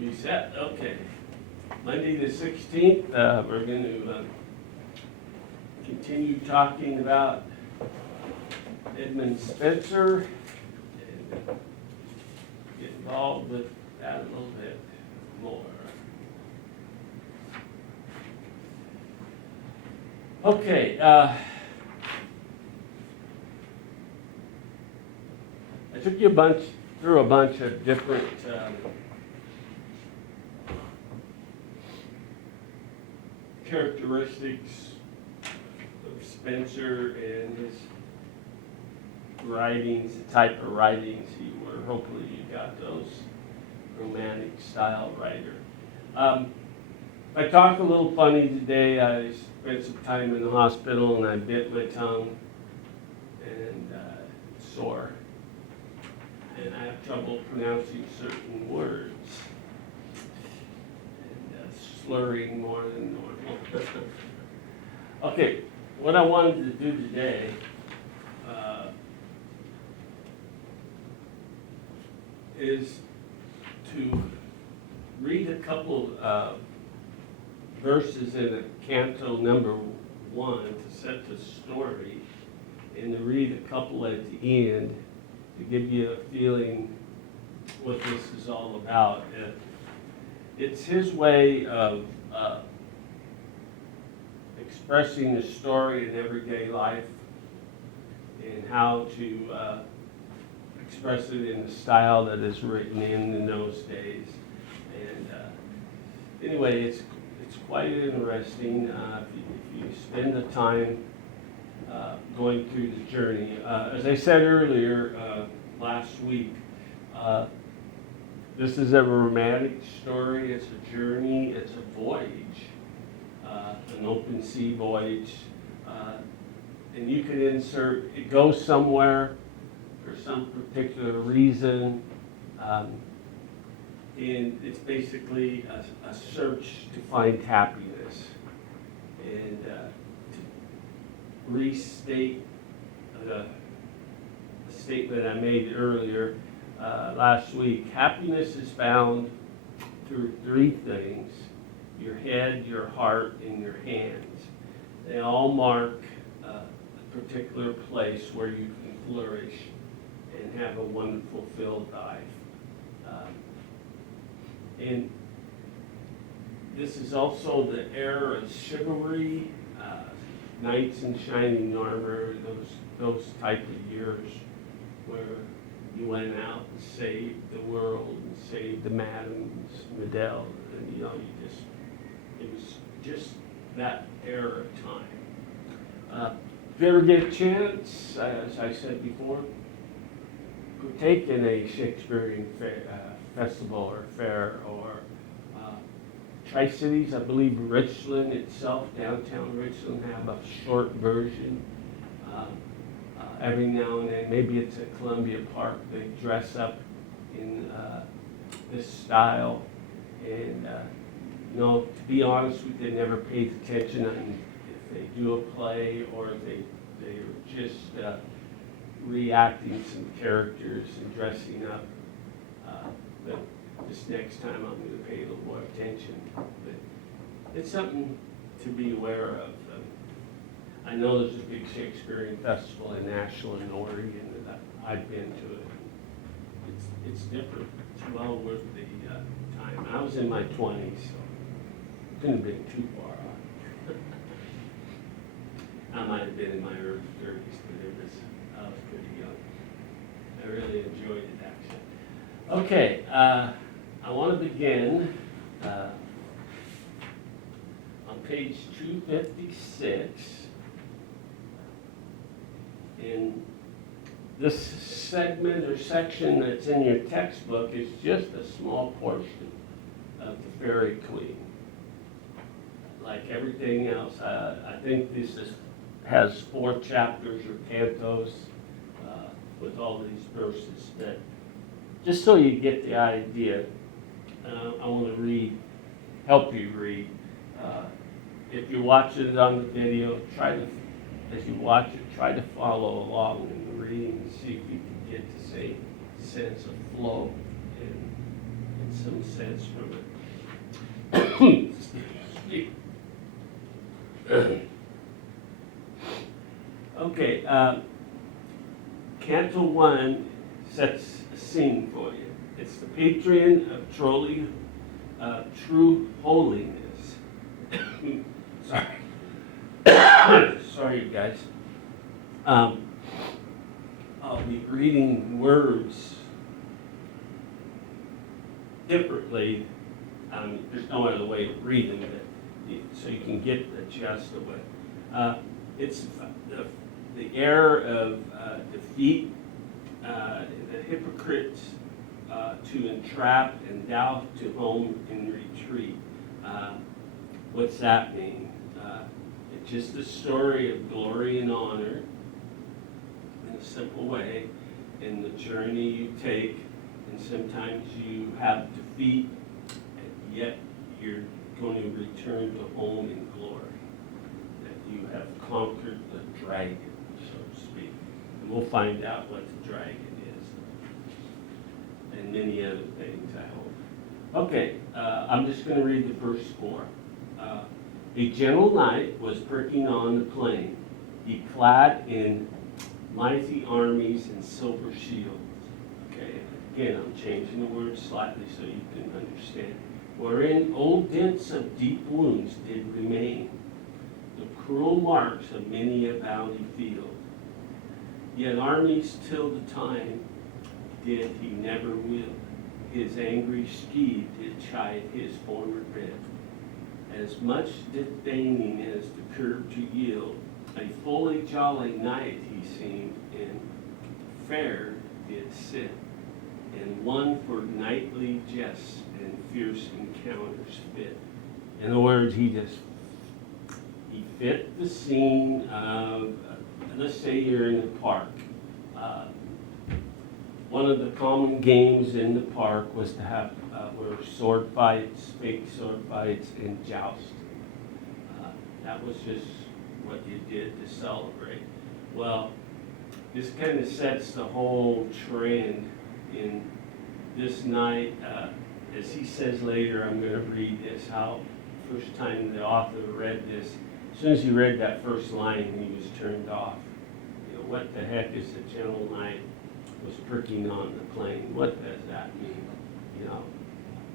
Reset, okay. Monday the 16th, we're going to continue talking about Edmund Spencer and get involved with that a little bit more. Okay, I took you through a bunch of different characteristics of Spencer and his writings, the type of writings he were. Hopefully you got those. Romantic style writer. I talked a little funny today. I spent some time in the hospital and I bit my tongue and it's sore. And I have trouble pronouncing certain words and slurring more than normal. Okay, what I wanted to do today is to read a couple verses in a canto number 1 to set the story, and to read a couple at the end to give you a feeling what this is all about. It's his way of expressing the story in everyday life and how to express it in the style that is written in those days. And anyway, it's quite interesting if you spend the time going through the journey. As I said earlier last week, this is a romantic story. It's a journey. It's a voyage, an open sea voyage. And you can insert, it goes somewhere for some particular reason. And it's basically a search to find happiness. And to restate the statement I made earlier last week, happiness is found through three things: your head, your heart, and your hands. They all mark a particular place where you can flourish and have a wonderful, fulfilled life. And this is also the era of chivalry, knights in shining armor, those type of years where you went out and saved the world and saved the Madams Medell, and it was just that era of time. If you ever get a chance, as I said before, partake in a Shakespearean festival or fair, or Tri-Cities, I believe Richland itself, downtown Richland, have a short version. Every now and then, maybe it's at Columbia Park, they dress up in this style. And to be honest with you, never paid attention on if they do a play or if they're just reacting some characters and dressing up. But this next time I'm going to pay a little more attention. But it's something to be aware of. I know there's a big Shakespearean festival in Nashville and Oregon, and I've been to it. It's different. It's well worth the time. I was in my 20s, so it couldn't have been too far off. I might have been in my early 30s, but I was pretty young. I really enjoyed it, actually. Okay, I want to begin on page 256. And this segment or section that's in your textbook is just a small portion of the Fairy Queen. Like everything else, I think this has 4 chapters or cantos with all these verses. That just so you get the idea, I want to help you read. If you're watching it on the video, as you watch it, try to follow along in the reading and see if you can get the same sense of flow and some sense from it. Excuse me. Okay, Canto 1 sets a scene for you. It's the patron of true holiness. Sorry. Sorry, you guys. I'll be reading words differently. There's no other way to read them, so you can get the gist of it. It's the air of defeat, the hypocrites to entrap and thou to home in retreat. What's that mean? It's just a story of glory and honor in a simple way, in the journey you take, and sometimes you have defeat, and yet you're going to return to home in glory, that you have conquered the dragon, so to speak. And we'll find out what the dragon is, and many other things, I hope. Okay, I'm just going to read the verse 4. A gentle knight was pricking on the plain. He clad in mighty armies and silver shields. Okay, again, I'm changing the words slightly so you can understand. Wherein old dents of deep wounds did remain, the cruel marks of many a bounty field. Yet armies till the time did he never wield. His angry steed did chide his former bed. As much disdaining as the curb to yield, a fully jolly knight he seemed, and fair did sit, and one for knightly jests and fierce encounters fit. In other words, he fit the scene of, let's say you're in the park. One of the common games in the park was to have were sword fights, fake sword fights, and jousting. That was just what you did to celebrate. Well, this kind of sets the whole trend in this night. As he says later, I'm going to read this, how first time the author read this, as soon as he read that first line, he was turned off. You know, what the heck is a gentle knight was pricking on the plain? What does that mean? You know,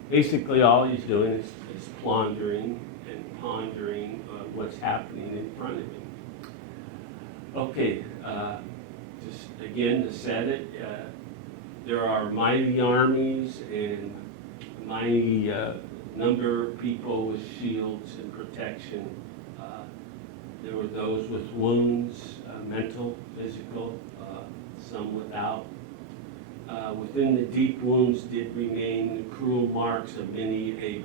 basically all he's doing is plundering and pondering what's happening in front of him. Okay, just again to set it, there are mighty armies and mighty number of people with shields and protection. There were those with wounds, mental, physical, some without. Within the deep wounds did remain the cruel marks of many a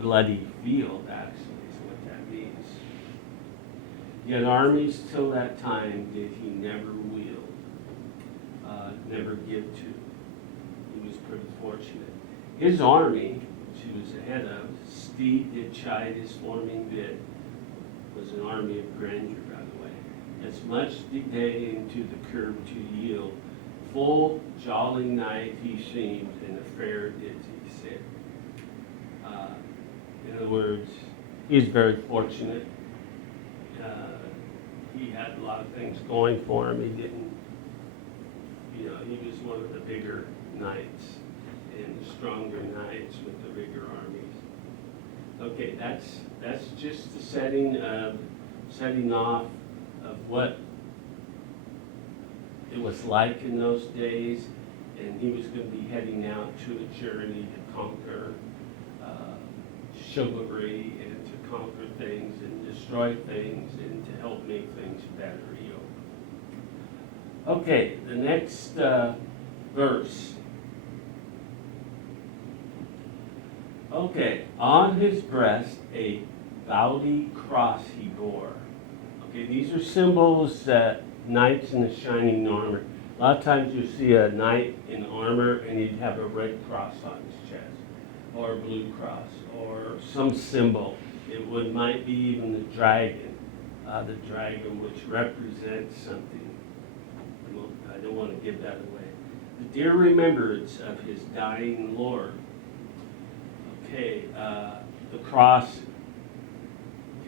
bloody field, actually, is what that means. Yet armies till that time did he never wield, never give to. He was pretty fortunate. His army, which he was the head of, steed did chide his forming bid, was an army of grandeur, by the way. As much did they into the curb to yield, full jolly knight he seemed, and a fair did he sit. In other words, he's very fortunate. He had a lot of things going for him. He didn't, you know, he was one of the bigger knights and the stronger knights with the bigger armies. Okay, that's just the setting off of what it was like in those days, and he was going to be heading out to a journey to conquer chivalry and to conquer things and destroy things and to help make things better. Okay, the next verse. Okay, on his breast a gaudy cross he bore. Okay, these are symbols that knights in the shining armor. A lot of times you see a knight in armor and he'd have a red cross on his chest, or a blue cross, or some symbol. It might be even the dragon which represents something. I don't want to give that away. The dear remembrance of his dying Lord The cross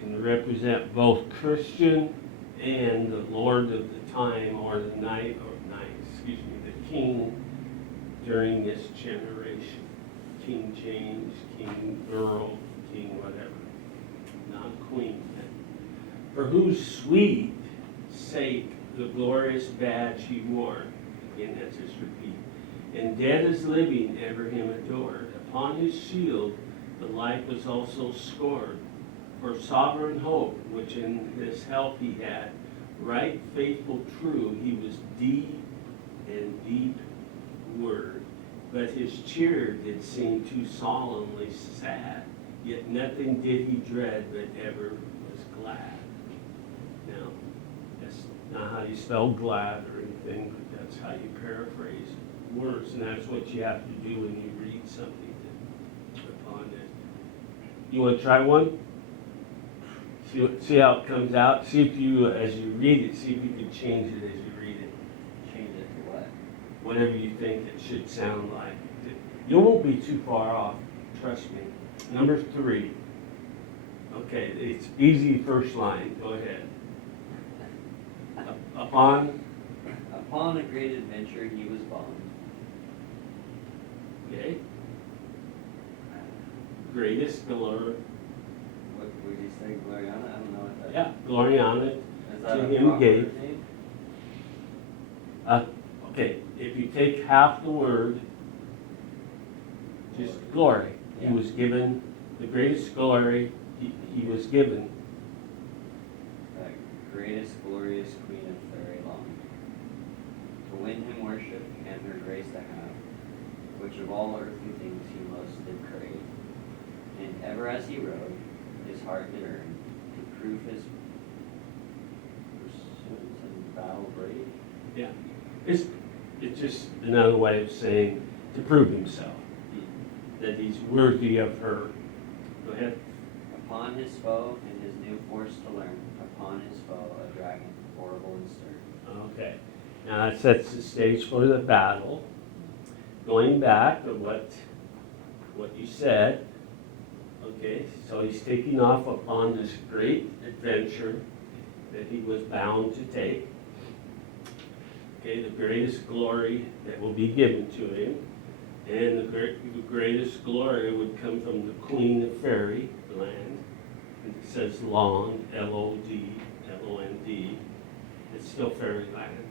can represent both Christian and the Lord of the time, or the the king during this generation. King James, King Earl, King whatever, not Queen. For whose sweet sake the glorious badge he wore, again that's his repeat, and dead as living ever him adored. Upon his shield the light was also scored, for sovereign hope, which in his help he had, right, faithful, true, he was deep and deep word. But his cheer did seem too solemnly sad, yet nothing did he dread, but ever was glad. Now, that's not how you spell glad or anything, but that's how you paraphrase words, and that's what you have to do when you read something upon it. You want to try one? See how it comes out. See if you, as you read it, see if you can change it as you read it. Change it to what? Whatever you think it should sound like. You won't be too far off, trust me. Number 3. Okay, it's easy first line. Go ahead. Upon a great adventure he was bound. Okay. Greatest glory. What would you say, Gloriana? I don't know what that Yeah, Gloriana is. That to a him proper gave. name? Okay, if you take half the word, just glory. Yeah. He was given the greatest glory he was given. The greatest, glorious Queen of Fairy Long. To win him worship and her grace to have, which of all earthly things he most did crave. And ever as he rode, his heart did earn, to prove his pursuance and battle brave. Yeah. It's just another way of saying to prove himself, that he's worthy of her. Go ahead. Upon his foe and his new force to learn, upon his foe a dragon, horrible and stern. Okay. Now that sets the stage for the battle. Going back to what you said, okay, so he's taking off upon this great adventure that he was bound to take. Okay, the greatest glory that will be given to him. And the greatest glory would come from the Queen of Fairy Land. It says Long, L-O-D, L-O-N-D. It's still fairyland.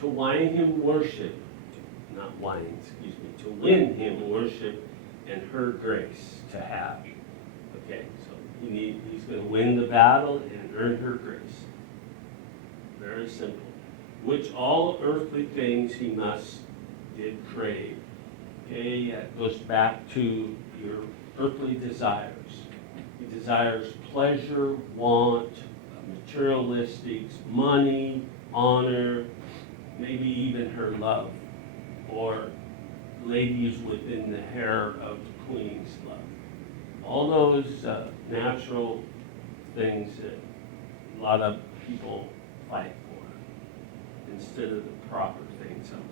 To win him worship, not wine, excuse me, to win him worship and her grace to have. Okay, so he's going to win the battle and earn her grace. Very simple. Which all earthly things he must did crave. Okay, that goes back to your earthly desires. He desires pleasure, want, materialistics, money, honor, maybe even her love, or ladies within the hair of the queen's love. All those natural things that a lot of people fight for instead of the proper thing sometimes.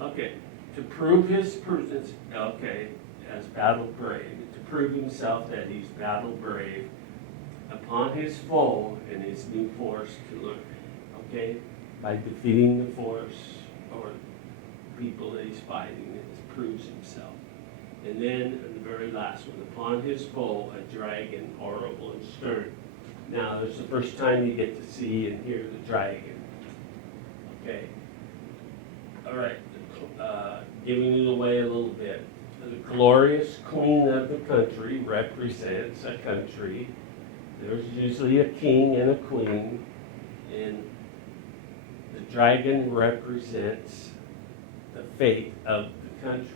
Okay, to prove his presence, okay, as battle brave, to prove himself that he's battle brave upon his foe and his new force to learn, okay, by defeating the force or people that he's fighting, it proves himself. And then the very last one, upon his foe, a dragon horrible and stern. Now, it's the first time you get to see and hear the dragon. Okay. All right. Giving it away a little bit. The glorious queen of the country represents a country. There's usually a king and a queen, and the dragon represents the fate of the country.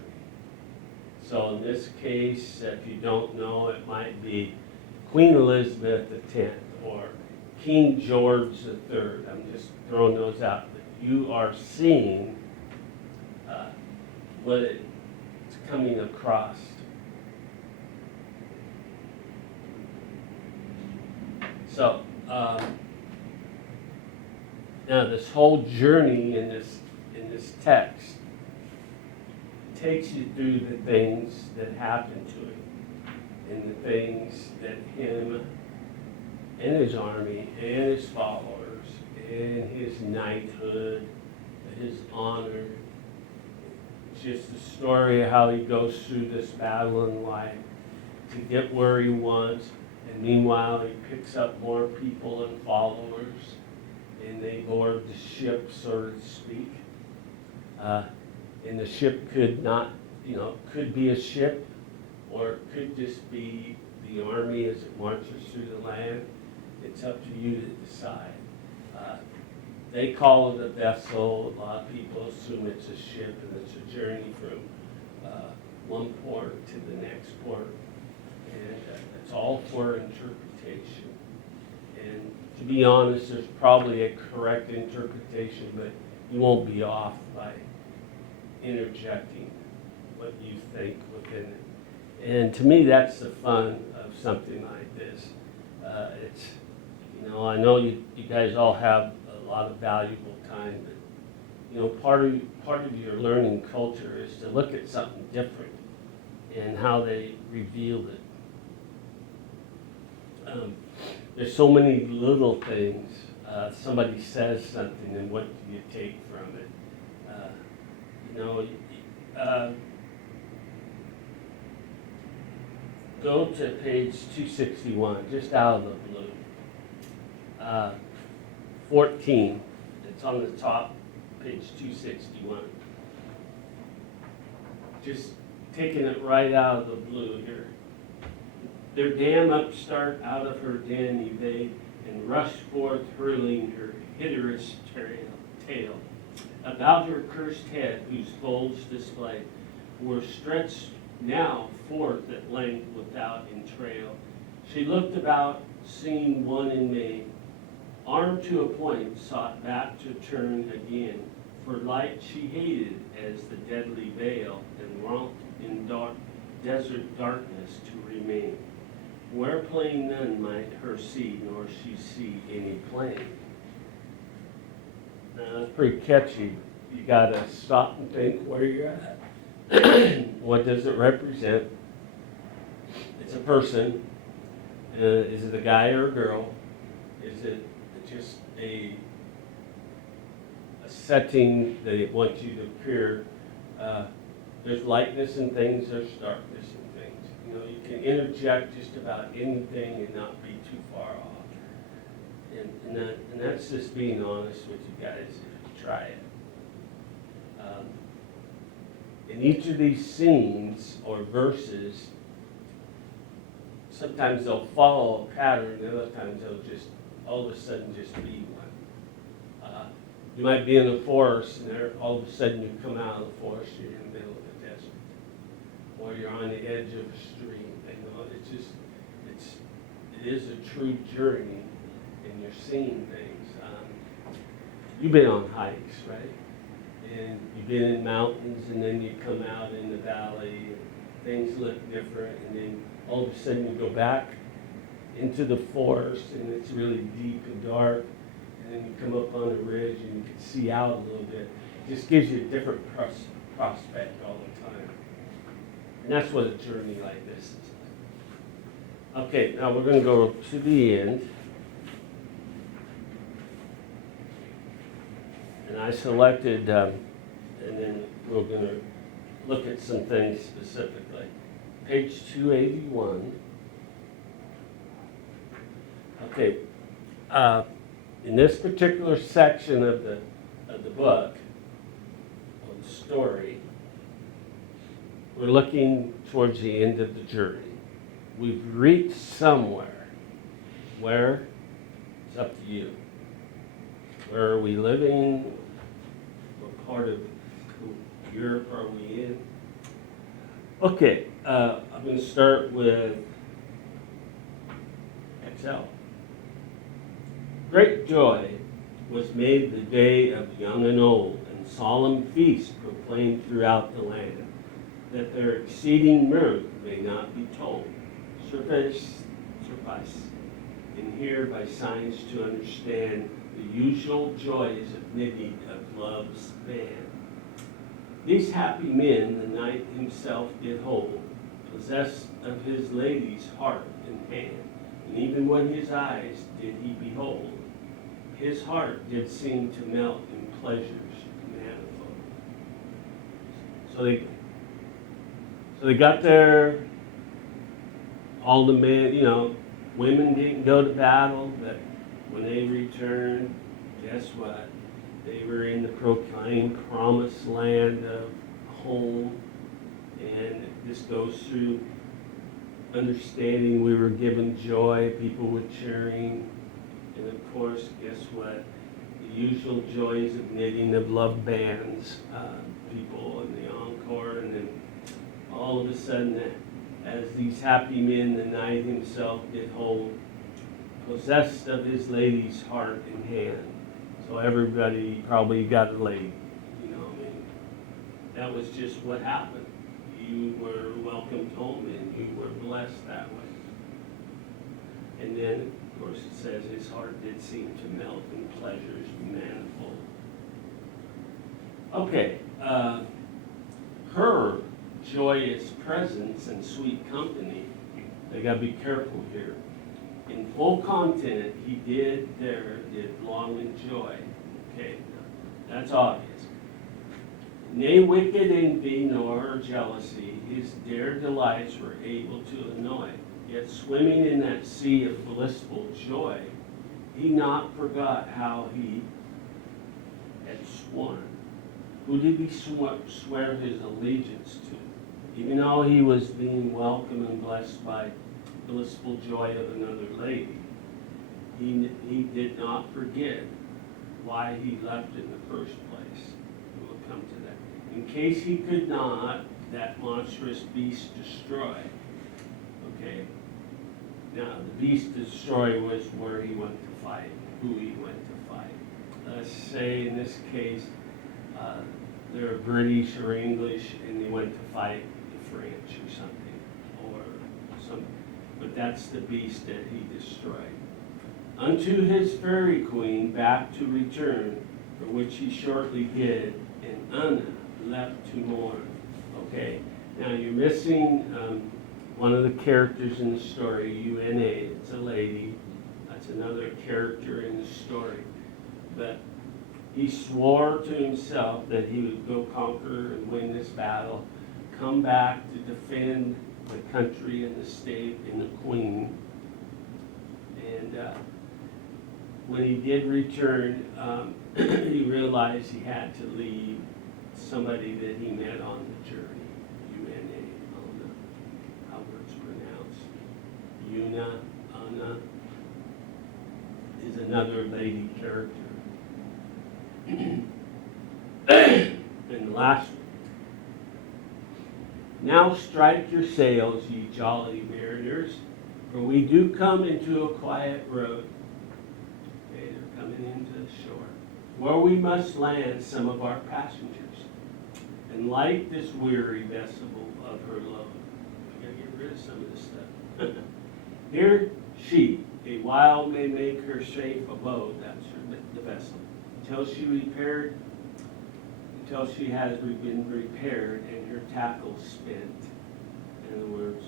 So in this case, if you don't know, it might be Queen Elizabeth X or King George III. I'm just throwing those out. But you are seeing what it's coming across. So now this whole journey in this text takes you through the things that happened to him. and the things that him and his army and his followers and his knighthood, his honor. It's just a story of how he goes through this battle in life to get where he wants, and meanwhile he picks up more people and followers, and they board the ship, so to speak. And the ship could not, could be a ship, or it could just be the army as it marches through the land. It's up to you to decide. They call it a vessel. A lot of people assume it's a ship, and it's a journey from one port to the next port. And it's all for interpretation. And to be honest, there's probably a correct interpretation, but you won't be off by interjecting what you think within it. And to me, that's the fun of something like this. It's, I know you guys all have a lot of valuable time, but part of your learning culture is to look at something different and how they revealed it. There's so many little things. Somebody says something, and what do you take from it? Go to page 261, just out of the blue. 14, it's on the top, page 261. Just taking it right out of the blue here. Their damn upstart out of her den evade, and rushed forth hurling her hideous tail. About her cursed head, whose folds display, were stretched now forth at length without entrail. She looked about, seeing one in May, armed to a point, sought back to turn again. For light she hated as the deadly veil, and romped in desert darkness to remain, where plain none might her see, nor she see any plain. Now, that's pretty catchy. You gotta stop and think where you're at. What does it represent? It's a person. Is it a guy or a girl? Is it just a setting that it wants you to appear? There's lightness in things, there's darkness in things. You can interject just about anything and not be too far off. And that's just being honest with you guys if you try it. In each of these scenes or verses, sometimes they'll follow a pattern, and other times they'll just all of a sudden just be one. You might be in the forest, and there, all of a sudden you come out of the forest, you're in the middle of the desert, or you're on the edge of a stream. It is a true journey, and you're seeing things. You've been on hikes, right? And you've been in mountains, and then you come out in the valley, and things look different, and then all of a sudden you go back into the forest, and it's really deep and dark, and then you come up on a ridge, and you can see out a little bit. It just gives you a different prospect all the time. And that's what a journey like this is like. Okay, now we're going to go to the end. And I selected, and then we're going to look at some things specifically. Page 281. Okay, in this particular section of the book, or the story, we're looking towards the end of the journey. We've reached somewhere. Where? It's up to you. Where are we living? What part of Europe are we in? Okay, I'm going to start with Excel. Great joy was made the day of young and old, and solemn feasts proclaimed throughout the land, that their exceeding mirth may not be told. Suffice, and here by signs to understand the usual joys of knitting of love's band. These happy men the knight himself did hold, possessed of his lady's heart and hand. And even when his eyes did he behold, his heart did seem to melt in pleasures manifold. So they got there, all the men, women didn't go to battle, but when they returned, guess what? They were in the proclaimed promised land of home. And this goes through understanding we were given joy, people were cheering. And of course, guess what? The usual joys of knitting, of love bands, people in the encore, and then all of a sudden, as these happy men, the knight himself did hold, possessed of his lady's heart and hand. So everybody probably got a lady, that was just what happened. You were welcomed home and you were blessed that way. And then, of course, it says his heart did seem to melt in pleasures manifold. Okay, her joyous presence and sweet company, they got to be careful here. In full content, he did long enjoy. Okay, that's obvious. Nay wicked envy nor jealousy, his dear delights were able to annoy. Yet swimming in that sea of blissful joy, he not forgot how he had sworn. Who did he swear his allegiance to? Even though he was being welcomed and blessed by blissful joy of another lady, he did not forget why he left in the first place. We'll come to that. In case he could not that monstrous beast destroy. Okay. Now, the beast destroy was where he went to fight, who he went to fight. Let's say in this case, they're British or English, and they went to fight the French or something, but that's the beast that he destroyed. Unto his fairy queen back to return, for which he shortly did, and Anna left to mourn. Okay, now you're missing one of the characters in the story, Una. It's a lady. That's another character in the story. But he swore to himself that he would go conquer and win this battle, come back to defend the country and the state and the queen. And when he did return, he realized he had to leave somebody that he met on the journey. Una, I don't know how it's pronounced. Anna is another lady character. And the last one. Now strike your sails, ye jolly mariners, for we do come into a quiet road. Okay, they're coming into the shore, where we must land some of our passengers, and light this weary vessel of her load. We gotta get rid of some of this stuff. Here she, a while may make her safe abode, that's the vessel, until she has been repaired and her tackle spent. In other words,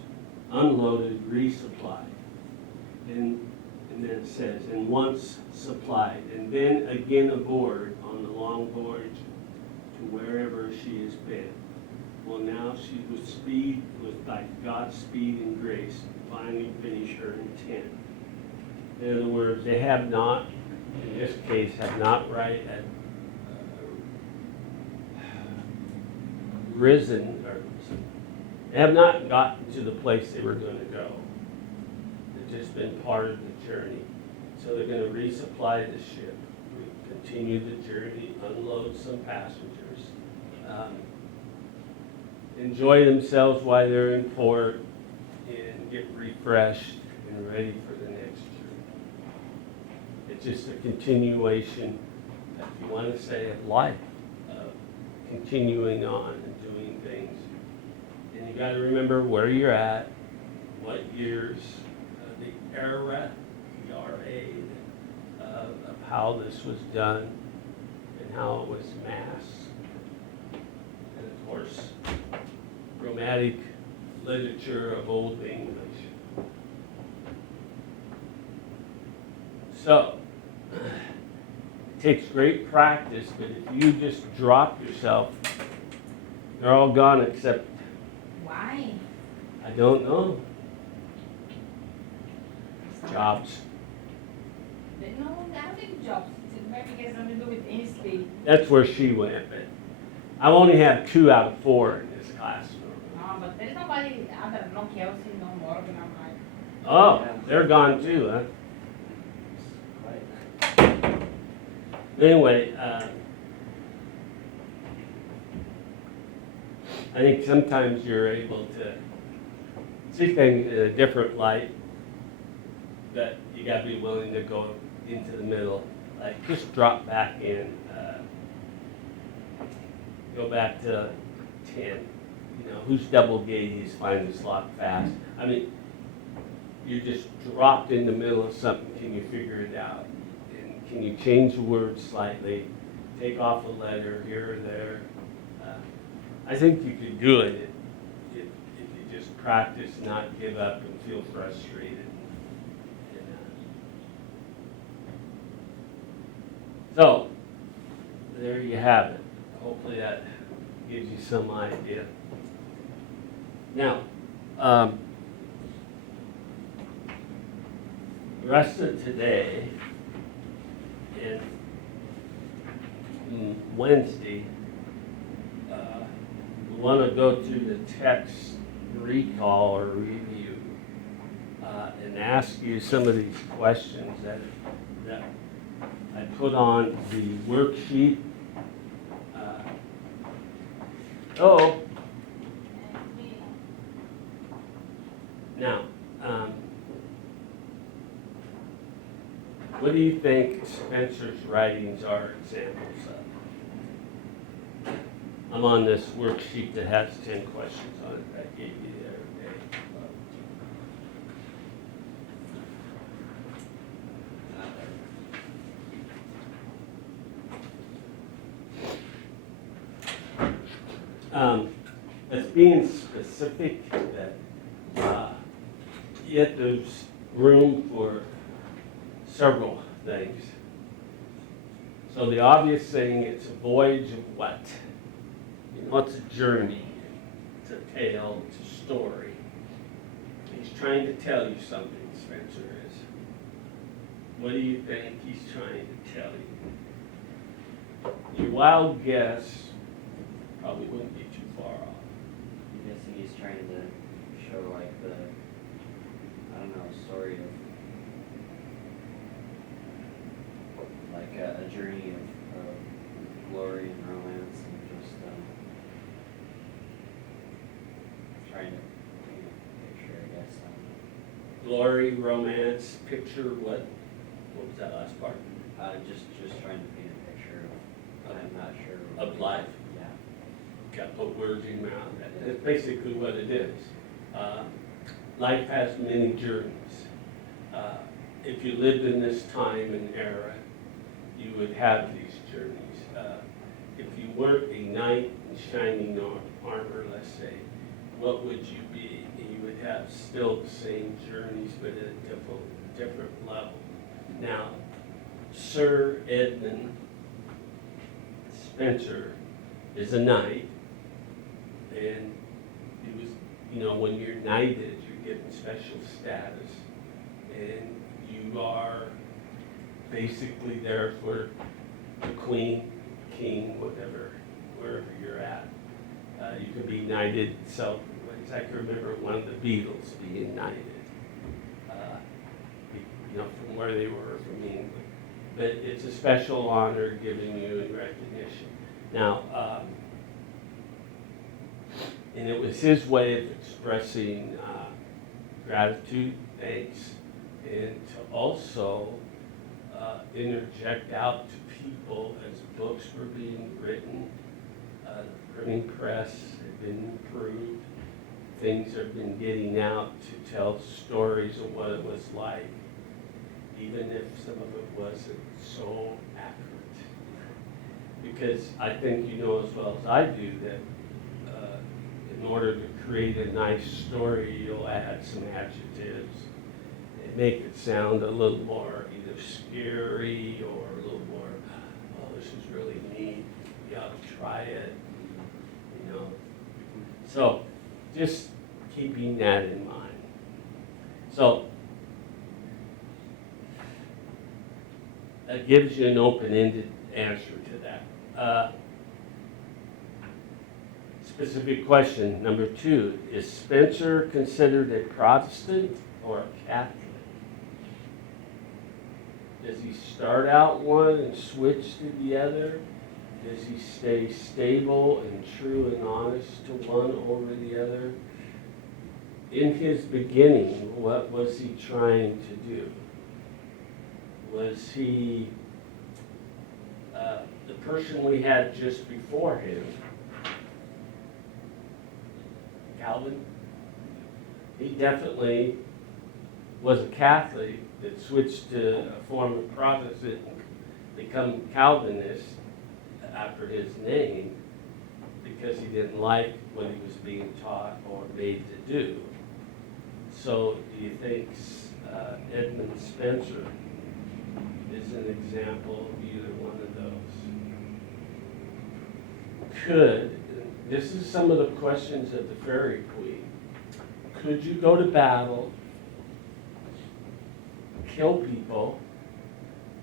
unloaded, resupplied. And then it says, and once supplied, and then again aboard on the long voyage to wherever she has been. Well, now she with by God's speed and grace, finally finish her intent. In other words, they have not, in this case, risen, or they have not gotten to the place they were going to go. They've just been part of the journey. So they're going to resupply the ship, continue the journey, unload some passengers, enjoy themselves while they're in port, and get refreshed and ready for the next journey. It's just a continuation, if you want to say, of life, of continuing on and doing things. And you got to remember where you're at, what years, the era, ERA, of how this was done and how it was mass. And of course, romantic literature of Old English. So, it takes great practice, but if you just drop yourself, they're all gone except, Why? I don't know, jobs. But no, I don't think jobs. It maybe has something to do with industry. That's where she went, but I only have 2 out of 4 in this classroom. No, but there's nobody other, no Kelsey, no Morgan, I'm like. Oh, they're gone too, huh? Quite. Anyway, I think sometimes you're able to see things in a different light, but you gotta be willing to go into the middle, like just drop back in, go back to 10. You know, who's double gaze, find this lock fast. I mean, you just dropped in the middle of something, can you figure it out? And can you change the words slightly, take off a letter here or there? I think you could do it if you just practice, not give up and feel frustrated. So, there you have it. Hopefully that gives you some idea. Now, the rest of today and Wednesday, we want to go through the text recall or review and ask you some of these questions that I put on the worksheet. Now, what do you think Spencer's writings are examples of? I'm on this worksheet that has 10 questions on it that I gave you the other day. As being specific, that yet there's room for several things. So the obvious thing, it's a voyage of what? You know, it's a journey, it's a tale, it's a story. He's trying to tell you something, Spencer is. What do you think he's trying to tell you? Your wild guess probably wouldn't be too far off. I'm guessing he's trying to show like the, I don't know, story of like a journey of glory and romance and just trying to paint a picture, I guess. Glory, romance, picture, what was that last part? Just trying to paint a picture of, I'm not sure. Of life. Yeah. Got to put words in your mouth. That's basically what it is. Life has many journeys. If you lived in this time and era, you would have these journeys. If you weren't a knight in shining armor, let's say, what would you be? You would have still the same journeys, but at a different level. Now, Sir Edmund Spencer is a knight, and he was, you know, when you're knighted, you're given special status, and you are basically there for the queen, king, whatever, wherever you're at. You can be knighted, so I can remember one of the Beatles being knighted, you know, from where they were, from England. But it's a special honor given you in recognition. Now, and it was his way of expressing gratitude, thanks, and to also interject out to people as books were being written. The printing press had been improved. Things have been getting out to tell stories of what it was like, even if some of it wasn't so accurate. Because I think you know as well as I do that in in order to create a nice story, you'll add some adjectives and make it sound a little more either scary or a little more, oh, this is really neat, you ought to try it, you know. So, just keeping that in mind. So, that gives you an open-ended answer to that. Specific question, number 2, is Spencer considered a Protestant or a Catholic? Does he start out one and switch to the other? Does he stay stable and true and honest to one over the other? In his beginning, what was he trying to do? Was he the person we had just before him, Calvin? He definitely was a Catholic that switched to a form of Protestant and become Calvinist after his name because he didn't like what he was being taught or made to do. So do you think Edmund Spencer is an example of either one of those? This is some of the questions of the Fairy Queen. Could you go to battle, kill people,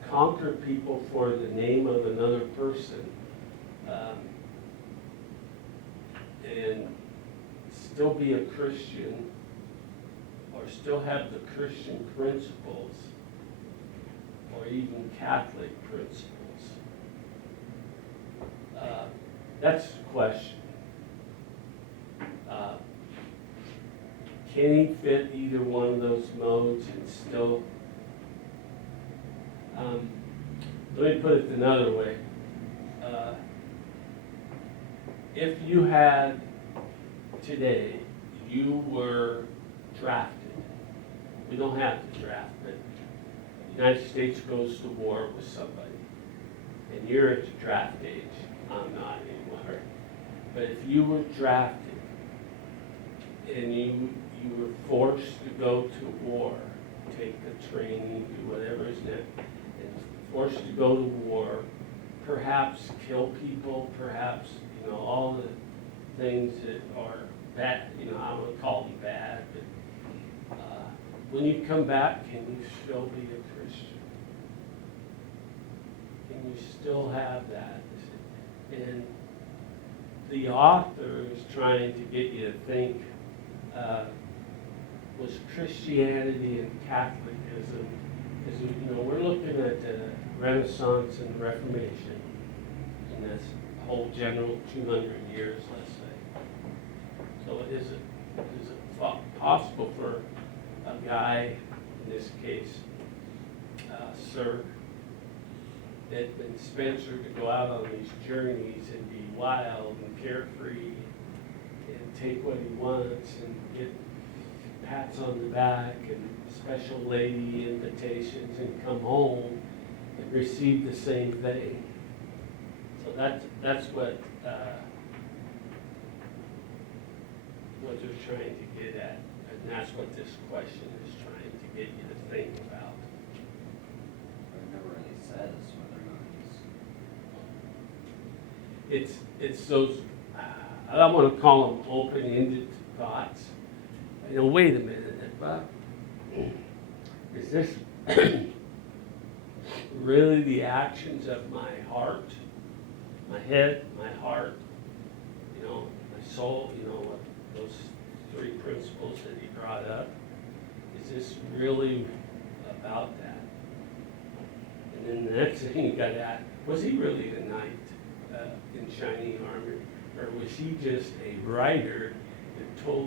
conquer people for the name of another person, and still be a Christian, or still have the Christian principles, or even Catholic principles? That's the question. Can he fit either one of those modes and still, let me put it another way. If you had today, you were drafted. We don't have to draft, but the United States goes to war with somebody, and you're at the draft age. I'm not anymore. But if you were drafted and you were forced to go to war, take the training, do whatever is necessary, and forced to go to war, perhaps kill people, perhaps, all the things that are bad, I don't want to call them bad, but when you come back, can you still be a Christian? Can you still have that? And the author is trying to get you to think, was Christianity and Catholicism, we're looking at the Renaissance and the Reformation, and that's a whole general 200 years, let's say. So is it possible for a guy, in this case, Sir Edmund Spencer, to go out on these journeys and be wild and carefree and take what he wants and get pats on the back and special lady invitations and come home and receive the same thing? So that's what they're trying to get at, and that's what this question is trying to get you to think about. But it never really says whether or not he's. It's those, I don't want to call them open-ended thoughts. Wait a minute, Bob. Is this really the actions of my heart, my head, my heart, my soul, those 3 principles that he brought up? Is this really about that? And then the next thing you got to ask, was he really a knight in shining armor? Or was he just a writer that told